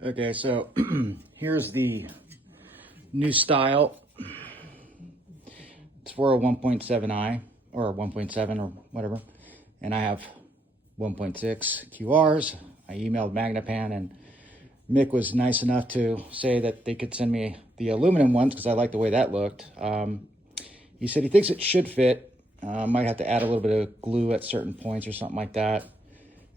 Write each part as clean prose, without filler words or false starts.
Okay, so here's the new style. It's for a 1.7i or 1.7 or whatever. And I have 1.6 QRs. I emailed Magnepan, and Mick was nice enough to say that they could send me the aluminum ones because I like the way that looked. He said he thinks it should fit. Might have to add a little bit of glue at certain points or something like that.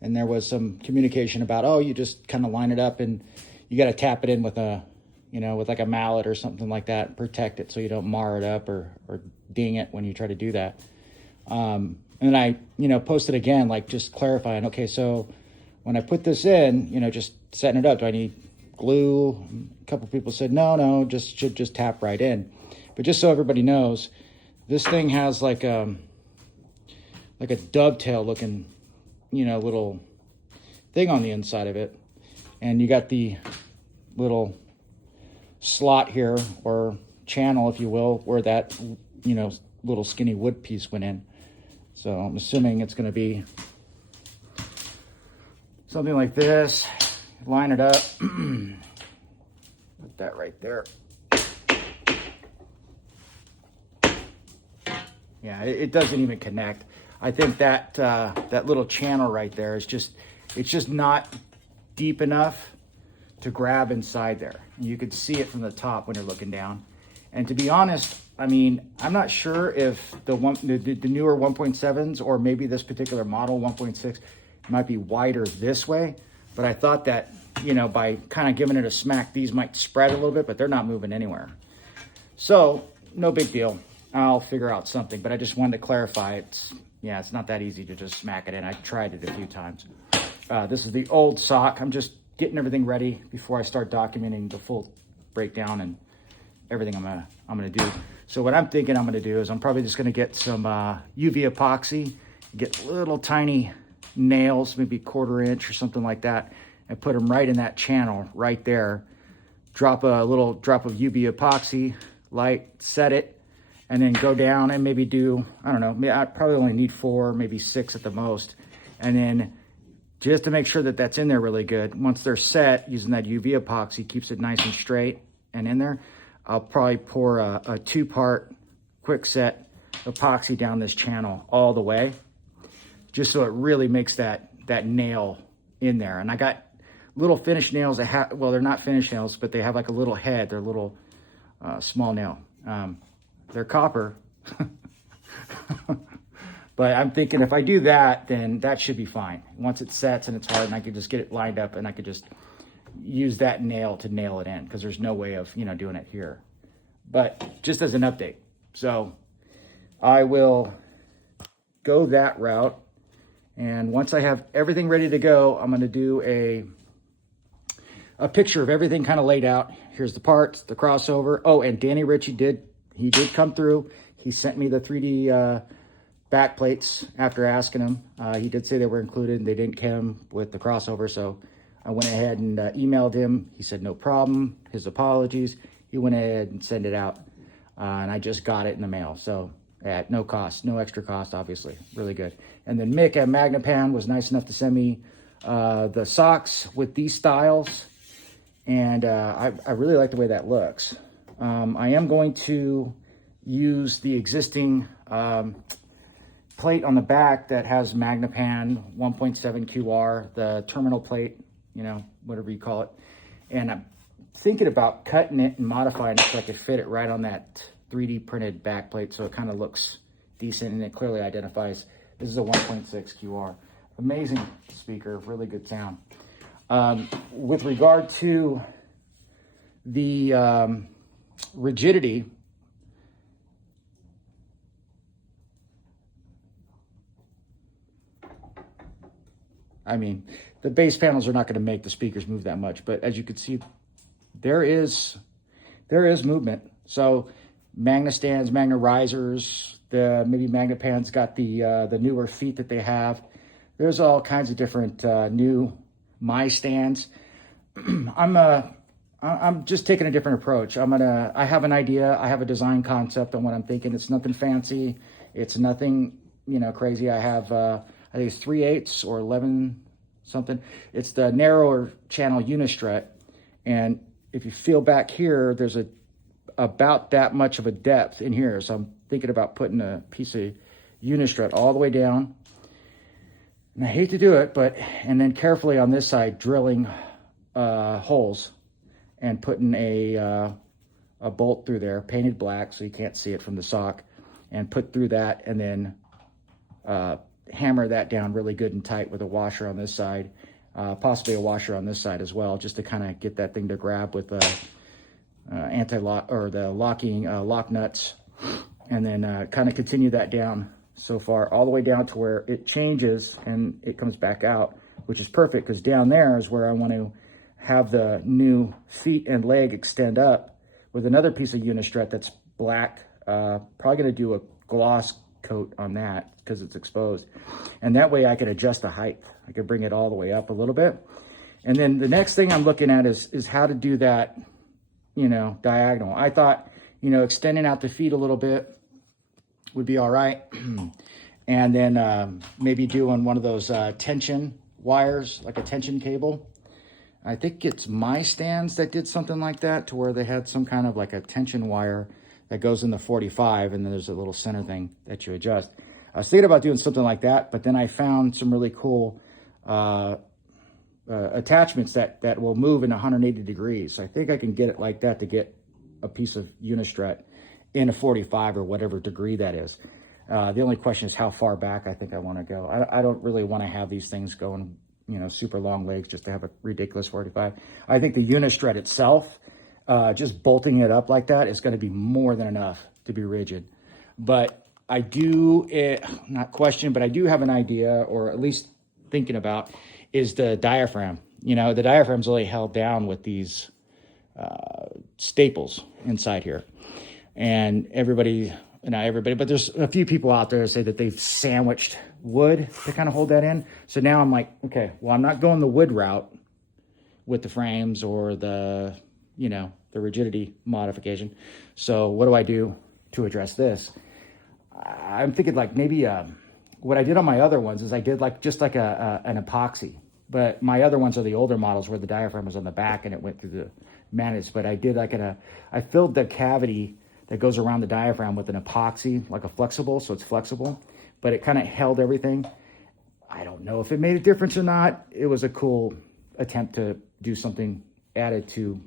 And there was some communication about, oh, you just kind of line it up and you got to tap it in with a, with like a mallet or something like that and protect it so you don't mar it up or ding it when you try to do that. And then I, posted again, like just clarifying, okay, so when I put this in, just setting it up, do I need glue? A couple people said, no, should just tap right in. But just so everybody knows, this thing has like a dovetail looking, little thing on the inside of it. And you got the little slot here, or channel, if you will, where that, little skinny wood piece went in. So I'm assuming it's going to be something like this. Line it up. Put that right there. Yeah, it doesn't even connect. I think that that little channel right there is it's just not deep enough to grab inside there. You could see it from the top when you're looking down. And to be honest, I mean, I'm not sure if the newer 1.7s or maybe this particular model 1.6 might be wider this way, but I thought that, by kind of giving it a smack, these might spread a little bit, but they're not moving anywhere. So no big deal. I'll figure out something, but I just wanted to clarify it's not that easy to just smack it in. I tried it a few times. This is the old sock. I'm just getting everything ready before I start documenting the full breakdown and everything I'm gonna do. So what I'm thinking I'm gonna do is I'm probably just gonna get some UV epoxy, get little tiny nails, maybe 1/4 inch or something like that, and put them right in that channel right there. Drop a little drop of UV epoxy, light, set it, and then go down and maybe do, I don't know, I probably only need 4, maybe 6 at the most. And then just to make sure that that's in there really good, once they're set, using that UV epoxy keeps it nice and straight and in there, I'll probably pour a 2-part quick set epoxy down this channel all the way, just so it really makes that nail in there. And I got little finished nails that have, well, they're not finished nails, but they have like a little head. They're a little small nail. They're copper. But I'm thinking if I do that, then that should be fine. Once it sets and it's hard and I can just get it lined up and I could just use that nail to nail it in, because there's no way of, doing it here. But just as an update. So I will go that route. And once I have everything ready to go, I'm going to do a picture of everything kind of laid out. Here's the parts, the crossover. Oh, and Danny Ritchie did come through. He sent me the 3D back plates after asking him. He did say they were included and they didn't come with the crossover. So I went ahead and emailed him. He said, no problem. His apologies. He went ahead and sent it out. And I just got it in the mail. So at no cost, no extra cost, obviously. Really good. And then Mick at Magnepan was nice enough to send me the socks with these styles. And I really like the way that looks. I am going to use the existing plate on the back that has Magnepan 1.7 QR, the terminal plate, whatever you call it. And I'm thinking about cutting it and modifying it so I could fit it right on that 3D printed back plate so it kind of looks decent and it clearly identifies this is a 1.6 QR. Amazing speaker, really good sound. With regard to the rigidity, I mean, the base panels are not going to make the speakers move that much, but as you can see, there is movement. So Magna stands, Magna risers, maybe Magnepan's got the newer feet that they have. There's all kinds of different new my stands. I'm just taking a different approach. I have an idea. I have a design concept on what I'm thinking. It's nothing fancy. It's nothing, crazy. I have, I think it's 3/8 or 11 something. It's the narrower channel unistrut. And if you feel back here, there's about that much of a depth in here. So I'm thinking about putting a piece of unistrut all the way down. And I hate to do it, and then carefully on this side, drilling holes and putting a bolt through there, painted black so you can't see it from the sock, and put through that, and then hammer that down really good and tight with a washer on this side, possibly a washer on this side as well, just to kind of get that thing to grab with the anti-lock or the locking lock nuts, and then kind of continue that down so far all the way down to where it changes and it comes back out, which is perfect because down there is where I want to have the new feet and leg extend up with another piece of unistrut that's black. Probably going to do a gloss coat on that because it's exposed, and that way I can adjust the height. I can bring it all the way up a little bit. And then the next thing I'm looking at is how to do that, diagonal. I thought, extending out the feet a little bit would be all right. And then maybe doing one of those tension wires, like a tension cable. I think it's My Stands that did something like that, to where they had some kind of like a tension wire that goes in the 45, and then there's a little center thing that you adjust. I was thinking about doing something like that, but then I found some really cool attachments that will move in 180 degrees. So I think I can get it like that to get a piece of unistrut in a 45 or whatever degree that is. The only question is how far back I think I want to go. I don't really want to have these things going, super long legs just to have a ridiculous 45. I think the unistrut itself, just bolting it up like that is going to be more than enough to be rigid. But I do, not question, but I do have an idea, or at least thinking about, is the diaphragm. The diaphragm's only held down with these staples inside here. And not everybody, but there's a few people out there that say that they've sandwiched wood to kind of hold that in. So now I'm like, okay, well, I'm not going the wood route with the frames or the rigidity modification. So what do I do to address this? I'm thinking like maybe what I did on my other ones is I did just like an epoxy. But my other ones are the older models where the diaphragm was on the back and it went through the magnets. But I did I filled the cavity that goes around the diaphragm with an epoxy, like a flexible, so it's flexible, but it kind of held everything. I don't know if it made a difference or not. It was a cool attempt to do something added to,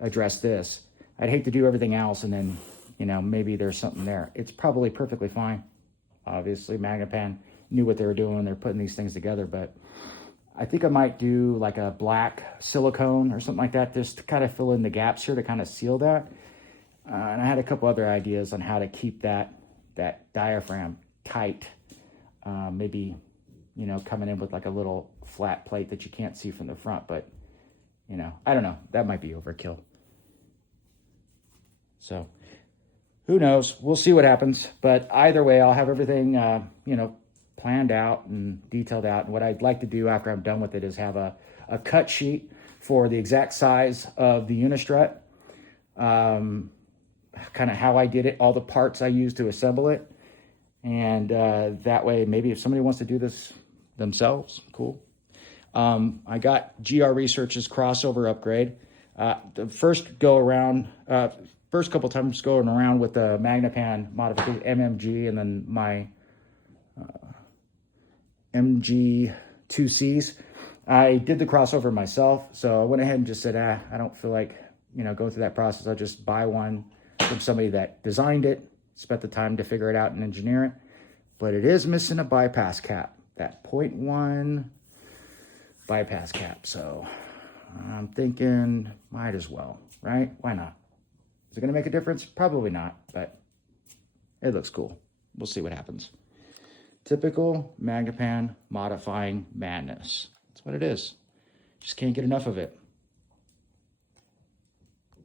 address this. I'd hate to do everything else and then, maybe there's something there. It's probably perfectly fine. Obviously, Magnepan knew what they were doing when they're putting these things together, but I think I might do like a black silicone or something like that, just to kind of fill in the gaps here to kind of seal that. And I had a couple other ideas on how to keep that diaphragm tight. Maybe, coming in with like a little flat plate that you can't see from the front, but, I don't know. That might be overkill. So who knows? We'll see what happens. But either way, I'll have everything, planned out and detailed out. And what I'd like to do after I'm done with it is have a cut sheet for the exact size of the unistrut. Kind of how I did it, all the parts I used to assemble it. And that way, maybe if somebody wants to do this themselves, cool. I got GR Research's crossover upgrade. The first go around, first couple times going around with the Magnepan modification, MMG, and then my MG2Cs. I did the crossover myself, so I went ahead and just said, I don't feel like, going through that process. I'll just buy one from somebody that designed it, spent the time to figure it out and engineer it. But it is missing a bypass cap, that 0.1 bypass cap. So I'm thinking, might as well, right? Why not? Is it going to make a difference? Probably not, but it looks cool. We'll see what happens. Typical Magnepan modifying madness. That's what it is. Just can't get enough of it.